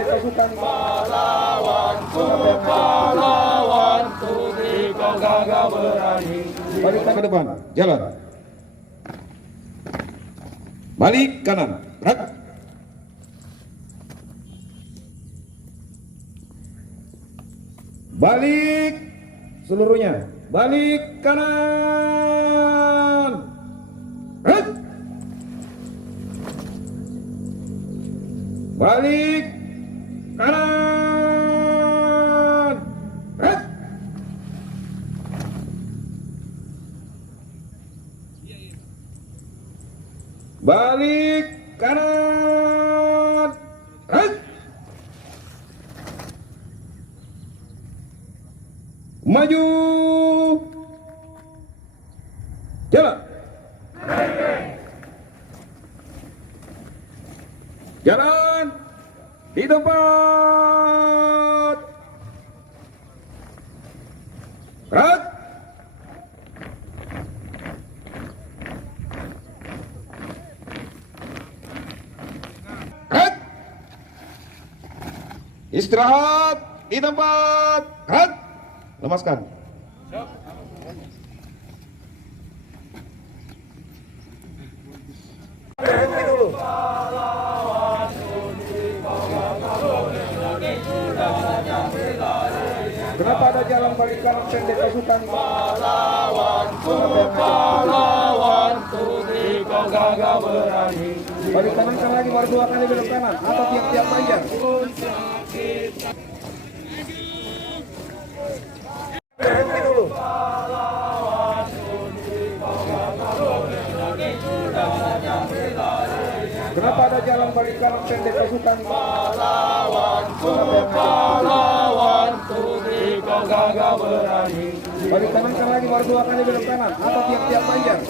pendek pasukan Pahlawanku, pahlawanku, kau gagah berani. balik ke depan, jalan. Balik kanan, gerak. Balik seluruhnya, balik kanan, gerak. Balik kanan, gerak. Balik kanan, gerak. Maju, jalan. Jalan di tempat. Gerak. Gerak. Istirahat di tempat. Gerak. Lemaskan. Berhenti dulu. Kenapa ada jalan balik kanan pendek pasukan? Pahlawanku, pahlawanku, kau gagah berani. Balik kanan kan lagi baru 2 kali belok kanan atau tiap-tiap panjang. Berhenti dulu. Kenapa ada jalan balik kanan pendek pasukan? Pahlawanku, pahlawanku, kau gagah berani. Balik kanan kan lagi baru 2 kali belok kanan atau tiap-tiap panjang.